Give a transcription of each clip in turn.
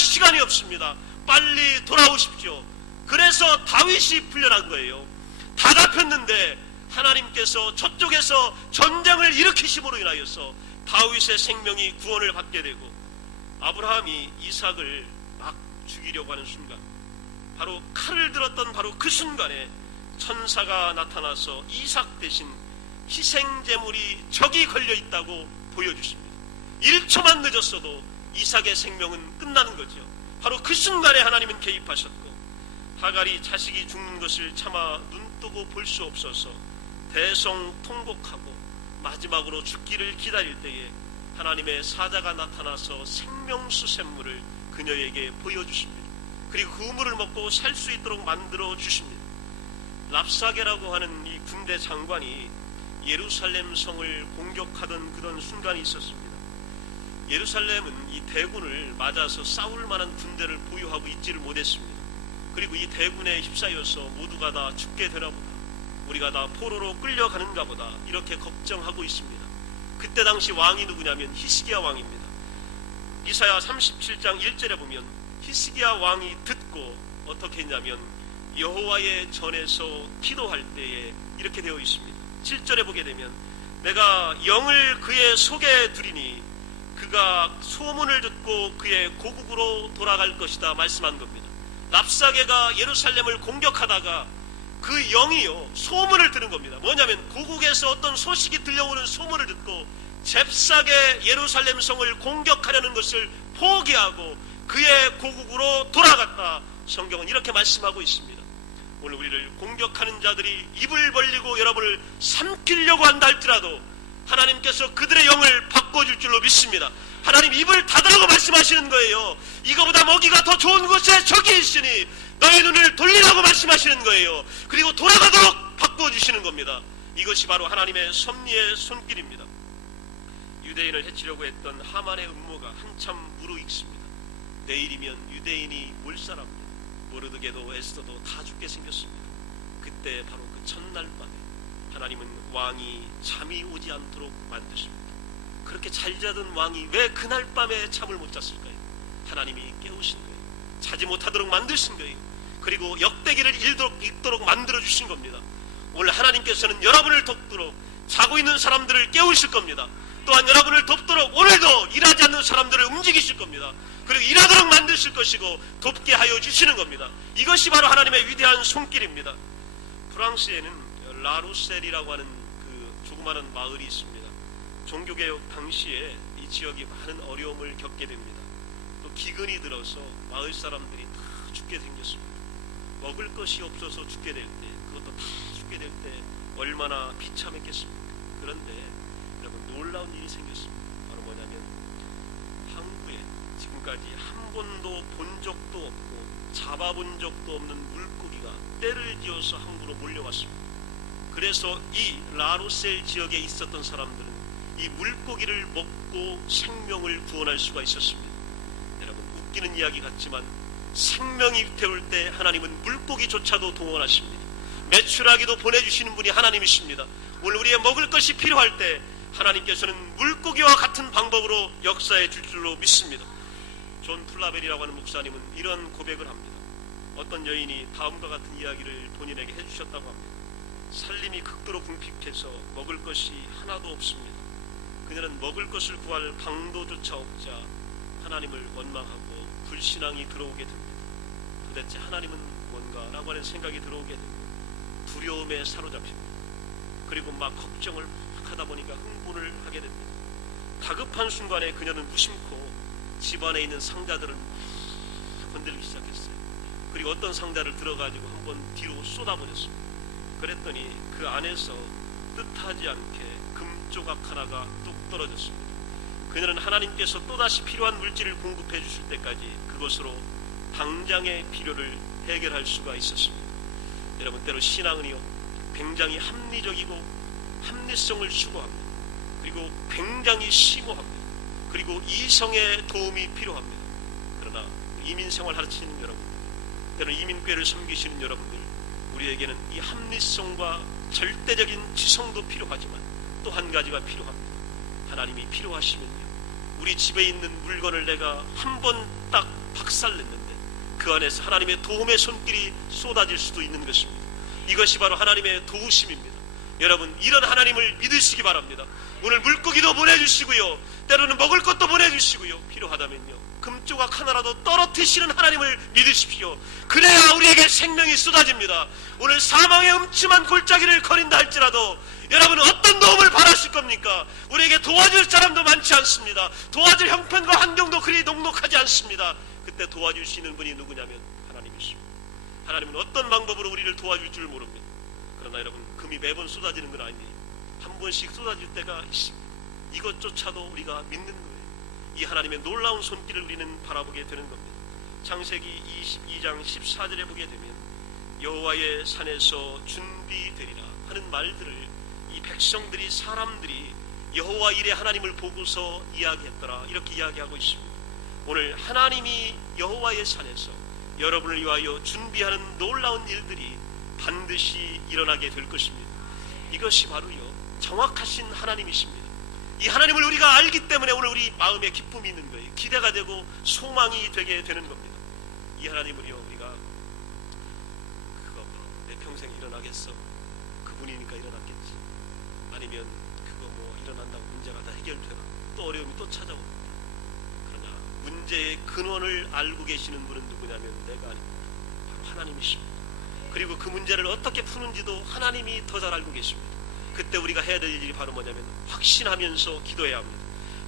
시간이 없습니다. 빨리 돌아오십시오. 그래서 다윗이 풀려난 거예요. 다 잡혔는데 하나님께서 저쪽에서 전쟁을 일으키심으로 인하여서 다윗의 생명이 구원을 받게 되고, 아브라함이 이삭을 막 죽이려고 하는 순간, 바로 칼을 들었던 바로 그 순간에 천사가 나타나서 이삭 대신 희생제물이 적이 걸려있다고 보여주십니다. 1초만 늦었어도 이삭의 생명은 끝나는 거죠. 바로 그 순간에 하나님은 개입하셨고, 하갈이 자식이 죽는 것을 차마 눈뜨고 볼 수 없어서 대성통곡하고 마지막으로 죽기를 기다릴 때에 하나님의 사자가 나타나서 생명수샘물을 그녀에게 보여주십니다. 그리고 그 물을 먹고 살 수 있도록 만들어 주십니다. 랍사게라고 하는 이 군대 장관이 예루살렘 성을 공격하던 그런 순간이 있었습니다. 예루살렘은 이 대군을 맞아서 싸울 만한 군대를 보유하고 있지를 못했습니다. 그리고 이 대군에 휩싸여서 모두가 다 죽게 되나 보다, 우리가 다 포로로 끌려가는가 보다, 이렇게 걱정하고 있습니다. 그때 당시 왕이 누구냐면 히스기야 왕입니다. 이사야 37장 1절에 보면 히스기야 왕이 듣고 어떻게 했냐면 여호와의 전에서 기도할 때에 이렇게 되어 있습니다. 7절에 보게 되면 내가 영을 그의 속에 두리니 그가 소문을 듣고 그의 고국으로 돌아갈 것이다 말씀한 겁니다. 랍사게가 예루살렘을 공격하다가 그 영이요 소문을 들은 겁니다. 뭐냐면 고국에서 어떤 소식이 들려오는 소문을 듣고 잽싸게 예루살렘 성을 공격하려는 것을 포기하고 그의 고국으로 돌아갔다. 성경은 이렇게 말씀하고 있습니다. 오늘 우리를 공격하는 자들이 입을 벌리고 여러분을 삼키려고 한다 할지라도 하나님께서 그들의 영을 바꿔줄 줄로 믿습니다. 하나님 입을 닫으라고 말씀하시는 거예요. 이거보다 먹이가 더 좋은 곳에 적이 있으니 너의 눈을 돌리라고 말씀하시는 거예요. 그리고 돌아가도록 바꿔주시는 겁니다. 이것이 바로 하나님의 섭리의 손길입니다. 유대인을 해치려고 했던 하만의 음모가 한참 무르익습니다. 내일이면 유대인이 몰 사람입니다. 모르드게도 에스더도 다 죽게 생겼습니다. 그때 바로 그 첫날 밤에 하나님은 왕이 잠이 오지 않도록 만드십니다. 그렇게 잘 자던 왕이 왜 그날 밤에 잠을 못 잤을까요? 하나님이 깨우신 거예요. 자지 못하도록 만드신 거예요. 그리고 역대기를 읽도록 만들어주신 겁니다. 오늘 하나님께서는 여러분을 돕도록 자고 있는 사람들을 깨우실 겁니다. 또한 여러분을 돕도록 오늘도 일하지 않는 사람들을 움직이실 겁니다. 그리고 일하도록 만드실 것이고 돕게 하여 주시는 겁니다. 이것이 바로 하나님의 위대한 손길입니다. 프랑스에는 라루셀이라고 하는 그 조그마한 마을이 있습니다. 종교개혁 당시에 이 지역이 많은 어려움을 겪게 됩니다. 또 기근이 들어서 마을 사람들이 다 죽게 생겼습니다. 먹을 것이 없어서 죽게 될 때, 그것도 다 죽게 될 때 얼마나 비참했겠습니까? 그런데 여러분 놀라운 일이 생겼습니다. 바로 뭐냐면 항구에 지금까지 한 번도 본 적도 없고 잡아본 적도 없는 물고기가 떼를 지어서 항구로 몰려왔습니다. 그래서 이 라루셀 지역에 있었던 사람들은 이 물고기를 먹고 생명을 구원할 수가 있었습니다. 여러분 웃기는 이야기 같지만 생명이 태울 때 하나님은 물고기조차도 동원하십니다. 메추라기도 보내주시는 분이 하나님이십니다. 오늘 우리의 먹을 것이 필요할 때 하나님께서는 물고기와 같은 방법으로 역사해 줄 줄로 믿습니다. 존 플라벨이라고 하는 목사님은 이런 고백을 합니다. 어떤 여인이 다음과 같은 이야기를 본인에게 해주셨다고 합니다. 살림이 극도로 궁핍해서 먹을 것이 하나도 없습니다. 그녀는 먹을 것을 구할 방도조차 없자 하나님을 원망하고 불신앙이 들어오게 됩니다. 도대체 하나님은 뭔가라고 하는 생각이 들어오게 되고 두려움에 사로잡힙니다. 그리고 막 걱정을 막 하다 보니까 흥분을 하게 됩니다. 다급한 순간에 그녀는 무심코 집안에 있는 상자들을 건들기 시작했어요. 그리고 어떤 상자를 들어가지고 한번 뒤로 쏟아버렸습니다. 그랬더니 그 안에서 뜻하지 않게 금조각 하나가 뚝 떨어졌습니다. 그녀는 하나님께서 또다시 필요한 물질을 공급해 주실 때까지 그것으로 당장의 필요를 해결할 수가 있었습니다. 여러분 때로 신앙은요 굉장히 합리적이고 합리성을 추구합니다. 그리고 굉장히 심오합니다. 그리고 이성의 도움이 필요합니다. 그러나 이민생활 하시는 여러분, 때로 이민교회를 섬기시는 여러분들, 우리에게는 이 합리성과 절대적인 지성도 필요하지만 또 한 가지가 필요합니다. 하나님이 필요하시면요 우리 집에 있는 물건을 내가 한 번 딱 박살냈는데 그 안에서 하나님의 도움의 손길이 쏟아질 수도 있는 것입니다. 이것이 바로 하나님의 도우심입니다. 여러분, 이런 하나님을 믿으시기 바랍니다. 오늘 물고기도 보내주시고요, 때로는 먹을 것도 보내주시고요, 필요하다면요 금조각 하나라도 떨어뜨리시는 하나님을 믿으십시오. 그래야 우리에게 생명이 쏟아집니다. 오늘 사망의 음침한 골짜기를 거린다 할지라도 여러분 어떤 도움을 바라실 겁니까? 우리에게 도와줄 사람도 많지 않습니다. 도와줄 형편과 환경도 그리 녹록하지 않습니다. 그때 도와주시는 분이 누구냐면 하나님이십니다. 하나님은 어떤 방법으로 우리를 도와줄 줄 모릅니다. 그러나 여러분, 금이 매번 쏟아지는 건 아니에요. 한 번씩 쏟아질 때가 있습니다. 이것조차도 우리가 믿는 거예요. 이 하나님의 놀라운 손길을 우리는 바라보게 되는 겁니다. 창세기 22장 14절에 보게 되면 여호와의 산에서 준비되리라 하는 말들을 이 백성들이, 사람들이 여호와 일에 하나님을 보고서 이야기했더라, 이렇게 이야기하고 있습니다. 오늘 하나님이 여호와의 산에서 여러분을 위하여 준비하는 놀라운 일들이 반드시 일어나게 될 것입니다. 이것이 바로요 정확하신 하나님이십니다. 이 하나님을 우리가 알기 때문에 오늘 우리 마음에 기쁨이 있는 거예요. 기대가 되고 소망이 되게 되는 겁니다. 이 하나님을요 우리가 그거 내 평생 일어나겠어, 그분이니까 일어났겠지, 아니면 그거 일어난다고 문제가 다 해결되나, 또 어려움이 또 찾아옵니다. 그러나 문제의 근원을 알고 계시는 분은 누구냐면 내가 아닙니다. 바로 하나님이십니다. 그리고 그 문제를 어떻게 푸는지도 하나님이 더 잘 알고 계십니다. 그때 우리가 해야 될 일이 바로 뭐냐면 확신하면서 기도해야 합니다.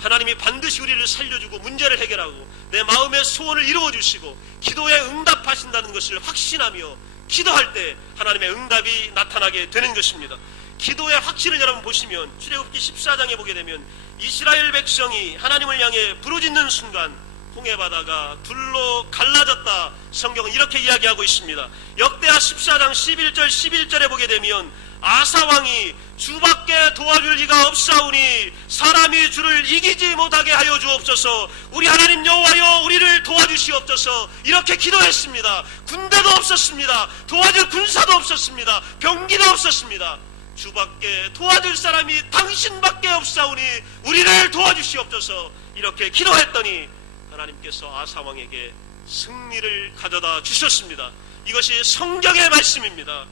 하나님이 반드시 우리를 살려주고 문제를 해결하고 내 마음의 소원을 이루어주시고 기도에 응답하신다는 것을 확신하며 기도할 때 하나님의 응답이 나타나게 되는 것입니다. 기도의 확신을 여러분 보시면 출애굽기 14장에 보게 되면 이스라엘 백성이 하나님을 향해 부르짖는 순간 홍해바다가 둘로 갈라졌다, 성경은 이렇게 이야기하고 있습니다. 역대하 14장 11절 11절에 보게 되면 아사왕이 주밖에 도와줄 이가 없사오니 사람이 주를 이기지 못하게 하여 주옵소서, 우리 하나님 여호와여 우리를 도와주시옵소서, 이렇게 기도했습니다. 군대도 없었습니다. 도와줄 군사도 없었습니다. 병기도 없었습니다. 주밖에 도와줄 사람이 당신밖에 없사오니 우리를 도와주시옵소서, 이렇게 기도했더니 하나님께서 아사왕에게 승리를 가져다 주셨습니다. 이것이 성경의 말씀입니다.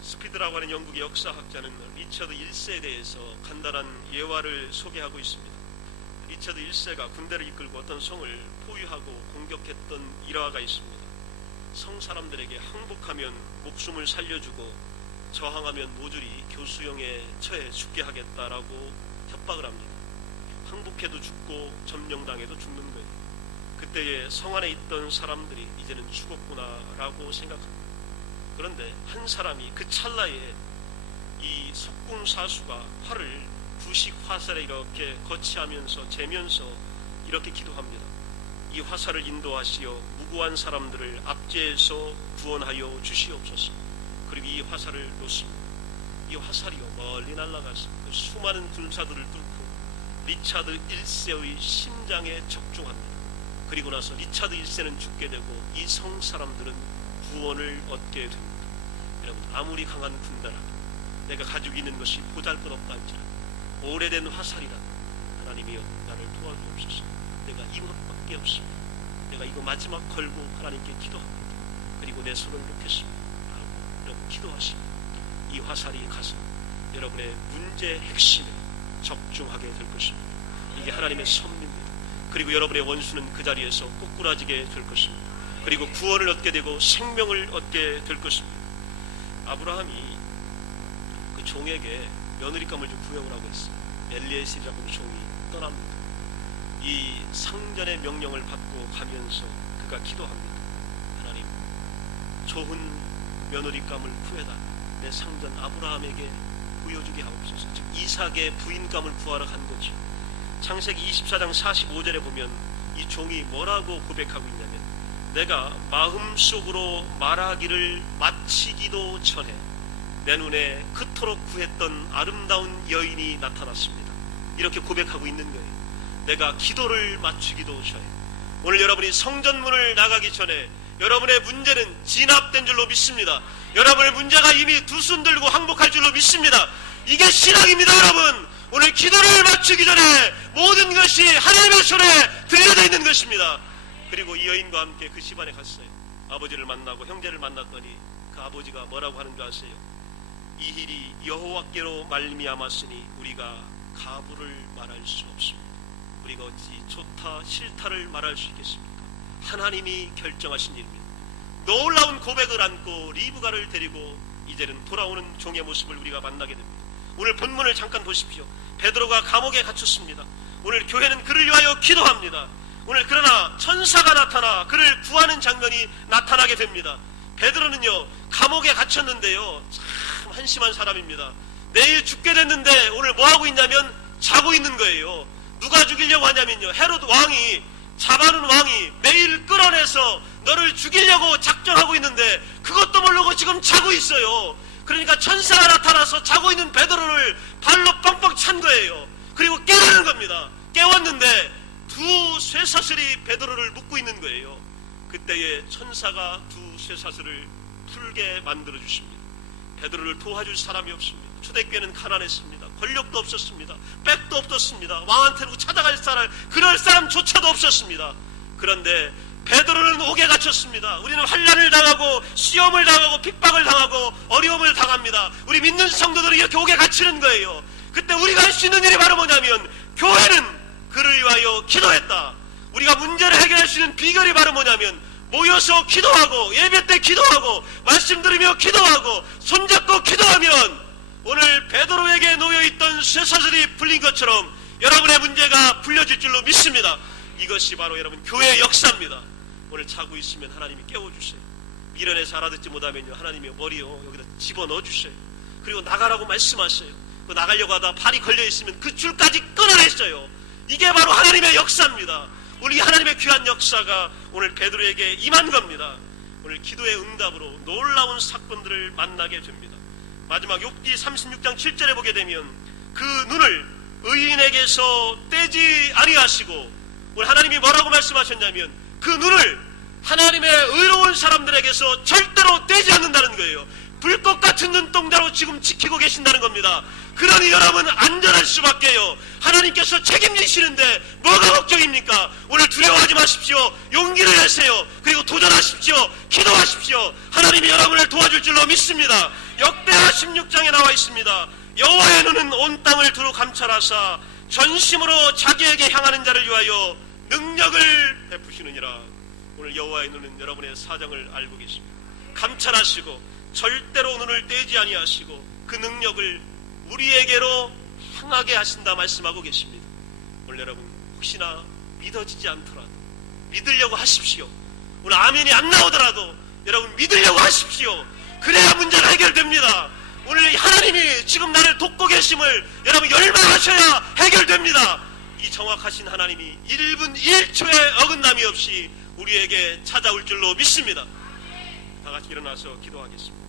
스피드라고 하는 영국의 역사학자는 리처드 1세에 대해서 간단한 예화를 소개하고 있습니다. 리처드 1세가 군대를 이끌고 어떤 성을 포위하고 공격했던 일화가 있습니다. 성 사람들에게 항복하면 목숨을 살려주고 저항하면 모조리 교수형에 처해 죽게 하겠다라고 협박을 합니다. 항복해도 죽고 점령당해도 죽는 거예요. 그때의 성 안에 있던 사람들이 이제는 죽었구나라고 생각합니다. 그런데 한 사람이 그 찰나에 이 석궁사수가 활을 구식 화살에 이렇게 거치하면서 재면서 이렇게 기도합니다. 이 화살을 인도하시어 무고한 사람들을 압제해서 구원하여 주시옵소서. 그리고 이 화살을 놓습니다. 이 화살이요 멀리 날아가서 그 수많은 군사들을 뚫고 리차드 1세의 심장에 적중합니다. 그리고 나서 리차드 1세는 죽게 되고 이 성 사람들은 구원을 얻게 됩니다. 여러분, 아무리 강한 군대라도 내가 가지고 있는 것이 보잘것없다 할지라도 오래된 화살이라도 하나님이여 나를 도와주옵소서, 내가 이것밖에 없습니다, 내가 이거 마지막 걸고 하나님께 기도합니다, 그리고 내 손을 놓겠습니다 라고 여러분 기도하시면 이 화살이 가서 여러분의 문제의 핵심에 적중하게 될 것입니다. 이게 하나님의 섭리입니다. 그리고 여러분의 원수는 그 자리에서 꼬꾸라지게 될 것입니다. 그리고 구원을 얻게 되고 생명을 얻게 될 것입니다. 아브라함이 그 종에게 며느리감을 좀 구형을 하고 있어요. 엘리에셀이라고 하는 종이 떠납니다. 이 상전의 명령을 받고 가면서 그가 기도합니다. 하나님, 좋은 며느리감을 구해다 내 상전 아브라함에게 보여주게 하옵소서. 즉 이삭의 부인감을 구하러 간 거죠. 창세기 24장 45절에 보면 이 종이 뭐라고 고백하고 있냐면 내가 마음속으로 말하기를 마치기도 전에 내 눈에 그토록 구했던 아름다운 여인이 나타났습니다. 이렇게 고백하고 있는 거예요. 내가 기도를 마치기도 전에. 오늘 여러분이 성전문을 나가기 전에 여러분의 문제는 진압된 줄로 믿습니다. 여러분의 문제가 이미 두 손 들고 항복할 줄로 믿습니다. 이게 신앙입니다. 여러분, 오늘 기도를 마치기 전에 모든 것이 하나님의 손에 들려져 있는 것입니다. 그리고 이 여인과 함께 그 집안에 갔어요. 아버지를 만나고 형제를 만났더니 그 아버지가 뭐라고 하는 줄 아세요? 이 일이 여호와께로 말미암았으니 우리가 가부를 말할 수 없습니다. 우리가 어찌 좋다 싫다를 말할 수 있겠습니까? 하나님이 결정하신 일입니다. 놀라운 고백을 안고 리브가를 데리고 이제는 돌아오는 종의 모습을 우리가 만나게 됩니다. 오늘 본문을 잠깐 보십시오. 베드로가 감옥에 갇혔습니다. 오늘 교회는 그를 위하여 기도합니다. 오늘 그러나 천사가 나타나 그를 구하는 장면이 나타나게 됩니다. 베드로는요 감옥에 갇혔는데요 참 한심한 사람입니다. 내일 죽게 됐는데 오늘 뭐하고 있냐면 자고 있는 거예요. 누가 죽이려고 하냐면요 헤롯 왕이, 자바는 왕이 매일 끌어내서 너를 죽이려고 작정하고 있는데 그것도 모르고 지금 자고 있어요. 그러니까 천사가 나타나서 자고 있는 베드로를 발로 뻥뻥 찬 거예요. 그리고 깨우는 겁니다. 깨웠는데 두 쇠사슬이 베드로를 묶고 있는 거예요. 그때에 천사가 두 쇠사슬을 풀게 만들어 주십니다. 베드로를 도와줄 사람이 없습니다. 초대교회는 가난했습니다. 권력도 없었습니다. 백도 없었습니다. 왕한테로 찾아갈 사람, 그럴 사람조차도 없었습니다. 그런데 베드로는 옥에 갇혔습니다. 우리는 환난을 당하고 시험을 당하고 핍박을 당하고 어려움을 당합니다. 우리 믿는 성도들은 이렇게 옥에 갇히는 거예요. 그때 우리가 할 수 있는 일이 바로 뭐냐면 교회는 그를 위하여 기도했다. 우리가 문제를 해결할 수 있는 비결이 바로 뭐냐면 모여서 기도하고 예배 때 기도하고 말씀 들으며 기도하고 손잡고 기도하면 오늘 베드로에게 놓여있던 쇠사슬이 풀린 것처럼 여러분의 문제가 풀려질 줄로 믿습니다. 이것이 바로 여러분 교회의 역사입니다. 오늘 자고 있으면 하나님이 깨워주세요. 미련해서 알아듣지 못하면요 하나님이 머리요 여기다 집어넣어 주세요. 그리고 나가라고 말씀하세요. 그 나가려고 하다 발이 걸려있으면 그 줄까지 끊어냈어요. 이게 바로 하나님의 역사입니다. 우리 하나님의 귀한 역사가 오늘 베드로에게 임한 겁니다. 오늘 기도의 응답으로 놀라운 사건들을 만나게 됩니다. 마지막 욥기 36장 7절에 보게 되면 그 눈을 의인에게서 떼지 아니하시고 오늘 하나님이 뭐라고 말씀하셨냐면 그 눈을 하나님의 의로운 사람들에게서 절대로 떼지 않는다는 거예요. 불꽃 같은 눈동자로 지금 지키고 계신다는 겁니다. 그러니 여러분 안전할 수밖에요. 하나님께서 책임지시는데 뭐가 걱정입니까? 오늘 두려워하지 마십시오. 용기를 내세요. 그리고 도전하십시오. 기도하십시오. 하나님이 여러분을 도와줄 줄로 믿습니다. 역대하 16장에 나와 있습니다. 여호와의 눈은 온 땅을 두루 감찰하사 전심으로 자기에게 향하는 자를 위하여 능력을 베푸시느니라. 오늘 여호와의 눈은 여러분의 사정을 알고 계십니다. 감찰하시고 절대로 눈을 떼지 아니하시고 그 능력을 우리에게로 향하게 하신다 말씀하고 계십니다. 오늘 여러분 혹시나 믿어지지 않더라도 믿으려고 하십시오. 오늘 아멘이 안 나오더라도 여러분 믿으려고 하십시오. 그래야 문제가 해결됩니다. 오늘 하나님이 지금 나를 돕고 계심을 여러분 열망하셔야 해결됩니다. 이 정확하신 하나님이 1분 1초의 어긋남이 없이 우리에게 찾아올 줄로 믿습니다. 다 같이 일어나서 기도하겠습니다.